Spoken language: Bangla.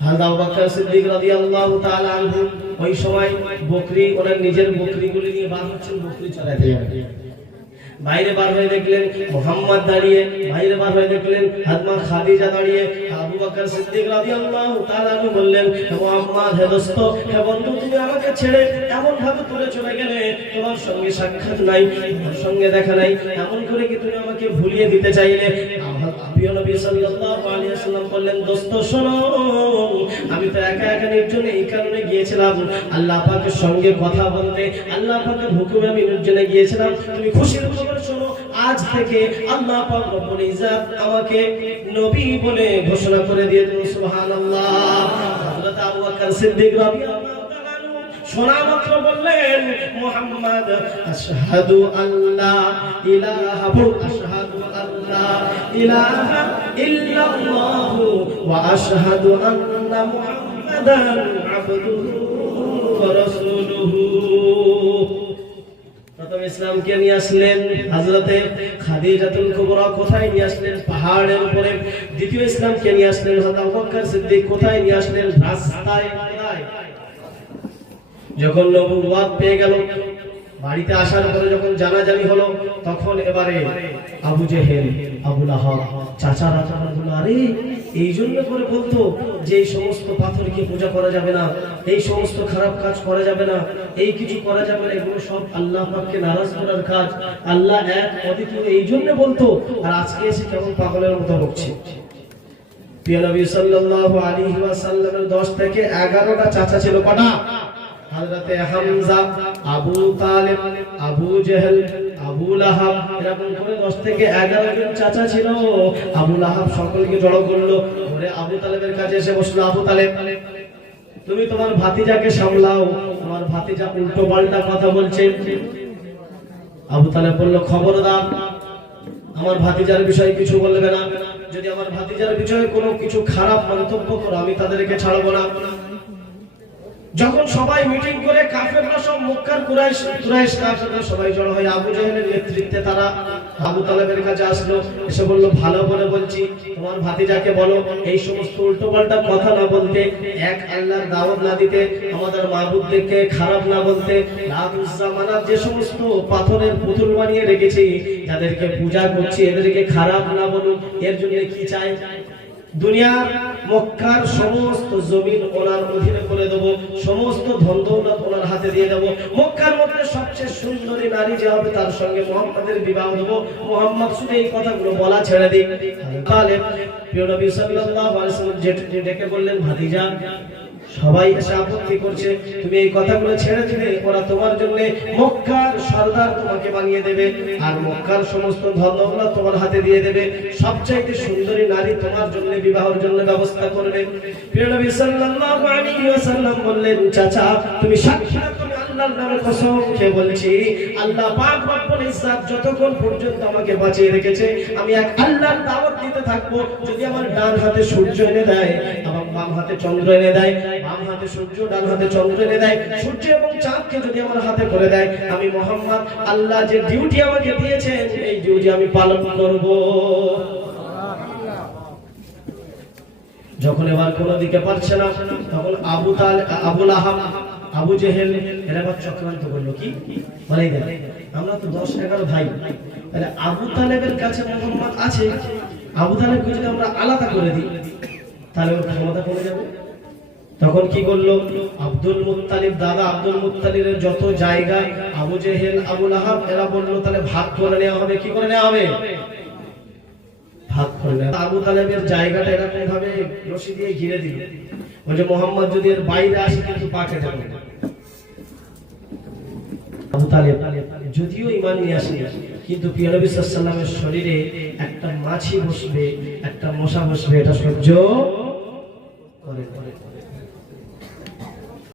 হাজরত আবু সিদ্দিক ওই সময় বকরি ওনার নিজের বকরিগুলি নিয়ে বার হচ্ছেন বকরি যাবেন। বাইরে বার হয়ে দেখলেন মোহাম্মদ দাঁড়িয়ে, বাইরে বার হয়ে দেখলেন হাজমা খাদিজা দাঁড়িয়ে। আবু বকর সিদ্দিক রাদিয়াল্লাহু তাআলা বললেন হে মোহাম্মদ হে দোস্ত, হে বন্ধু, তুমি আমাকে ছেড়ে এমন ভাবে তুলে চলে গেলে তোমার সঙ্গে সাক্ষাৎ নাই, তোমার সঙ্গে দেখা নাই। এমন করে কি তুমি আমাকে ভুলিয়ে দিতে চাইলে? প্রিয় নবী সাল্লাল্লাহু আলাইহি ওয়াসাল্লাম বললেন, দোস্ত, শোনো, আমি তো একা একা নির্জনে এই কারণে গিয়েছিলাম। আল্লাহ পাকের সঙ্গে কথা বলতে, আল্লাহ পাকের হুকুমে আমি নির্জনে গিয়েছিলাম। তুমি খুশির আজ থেকে আল্লাহ পাক রব্বুল আমাকে নবী বলে ঘোষণা করে দিয়ে দিল সুবহানাল্লাহ। হযরত আবু বকর সিদ্দিক রাদিয়াল্লাহু শোনা মাত্র বললেন, মুহাম্মদ, আশহাদু আল্লাহ ইলাহা, আশহাদু আল্লাহ ইলাহা ইল্লাল্লাহ ওয়া আশহাদু আন্না মুহাম্মাদান আবদুহু ওয়া রাসূলুহু। ইসলামকে নিয়ে আসলেন। হাজরতে খাদিজাতুল কুবরা কোথায় নিয়ে আসলেন? পাহাড়ের উপরে। দ্বিতীয় ইসলামকে নিয়ে আসলেন হযরত বকর সিদ্দিক কোথায় নিয়ে আসলেন? রাস্তায়। যখন নবুয়াত পেয়ে গেল বাড়িতে আসার পরে যখন জানাজানি হলো, তখন এবারে আবু জেহেল, আবু লাহাব, চাচা রাজা বলল, আরে, এই জন্য করে বলতো যে এই সমস্ত পাথরকে পূজা করা যাবে না, এই সমস্ত খারাপ কাজ করা যাবে না, এই কিছু করা যাবে না, এগুলো সব আল্লাহ পাককে নারাজ করার কাজ। আল্লাহ এক অদ্বিতীয় এই জন্য বলতো, আর আজকে এসে কেমন পাগলের মতো বকছে প্রিয় নবী সাল্লাল্লাহু আলাইহি ওয়াসাল্লামের 10 থেকে 11টা চাচা ছিল কটা? হযরতে হামজা, আবু তালেব, আবু জেহেল, আবু লাহাব, এরকম করে 10 থেকে 11 জন চাচা ছিল। আবু লাহাব সকলকে জড়ো করল, ধরে আবু তালেবের কাছে এসে বসল, আবু তালেব, তুমি তোমার ভাতিজাকে সামলাও। তোমার ভাতিজা উল্টো পাল্টা কথা বলছে। আবু তালেব বলল, খবরদার, আমার ভাতিজার বিষয়ে কিছু বলবে না। যদি আমার ভাতিজার বিষয়ে কোনো কিছু খারাপ মন্তব্য করো, আমি তাদেরকে ছাড়বো না। যখন সবাই মিটিং করে কাফেররা সব মক্কার কুরাইশ কুরাইশ কাফেররা সবাই জড়ো হয় আবু জাহেলের নেতৃত্বে তারা আবু তালেবের কাছে আসলো, এসে বলল, ভালো করে বলছি, তোমার ভাতিজাকে বলো, এই সমস্ত উল্টোপাল্টা কথা না বলতে, এক আল্লাহর দাওয়াত না দিতে, আমাদের মাহবুবদেরকে খারাপ না বলতে লাত উজ্জা মানার যে সমস্ত পাথরের পুতুল বানিয়ে রেখেছি, যাদেরকে পূজা করছি, এদেরকে খারাপ না বলুন এর জন্য কি চাই? দুনিয়ার মক্কার সমস্ত জমিন ওনার অধীনে করে দেব, সমস্ত ধন দৌলত ওনার হাতে দিয়ে দেব। মক্কার মধ্যে সবচেয়ে সুন্দরী নারী যে হবে তার সঙ্গে মোহাম্মদের বিবাহ দেব। মোহাম্মদ শুধু এই কথাগুলো বলা ছেড়ে দিই তাহলে প্রিয় নবী সাল্লাল্লাহু আলাইহি ওয়াসাল্লাম ডেকে বললেন, ভাতিজা সবাই এসে আপত্তি করছে, তুমি এই কথাগুলো ছেড়ে দিলে, ওরা তোমার জন্য মক্কার সর্দার তোমাকে বানিয়ে দেবে, আর মক্কার সমস্ত ধর্মগুলো তোমার হাতে দিয়ে দেবে। সবচাইতে সুন্দরী নারী তোমার জন্য, বিবাহের জন্য ব্যবস্থা করবে। প্রিয় নবী সাল্লাল্লাহু আলাইহি ওয়াসাল্লাম বললেন, চাচা, তুমি সাক্ষাৎ আল্লাহর কসম খেয়ে বলছি, আল্লাহ পাক রব্বুল ইজ্জত যতক্ষণ পর্যন্ত আমাকে বাঁচিয়ে রেখেছে, আমি এক আল্লাহর দাওয়াত দিতে যদি আমার ডান হাতে সূর্য এনে দেয় এবং বাম হাতে চন্দ্র এনে দেয়, বাম হাতে সূর্য, ডান হাতে চন্দ্র এনে দেয়, সূর্য এবং চাঁদকে যদি আমার হাতে করে দেয়, আমি মোহাম্মদ, আল্লাহ যে ডিউটি আমাকে দিয়েছেন, এই ডিউটি আমি পালন করব। যখন এবার কোন দিকে পারছে না, তখন আবু তাল আবুল আহাব আবু জেহেল এরা আবার চক্রান্ত করল কি? বলে দেন আমরা তো দশ, এগারো ভাই। তাহলে আবু তালেবের কাছে মোহাম্মদ আছে। আবু তালেবকে যদি আমরা আলাদা করে দিই, তাহলে ওর ক্ষমতা কমে যাবে। তখন কি করল? আব্দুল মুত্তালিব, দাদা আব্দুল মুত্তালিবের যত জায়গা আবু জেহেল আবুল আহাব এরা বলল, তাহলে ভাগ করে নেওয়া হবে। কি করে নেওয়া হবে? ভাগ করে নেওয়া আবু তালেবের জায়গাটা এরকম ভাবে রশি দিয়ে ঘিরে দিল। বলছে, মোহাম্মদ যদি এর বাইরে আসে, কিন্তু পা কেটে দেবে যদিও ইমান নিয়ে আসে, কিন্তু প্রিয় নবী সাল্লামের শরীরে একটা মাছি বসবে, একটা মশা বসবে, এটা সহ্য করে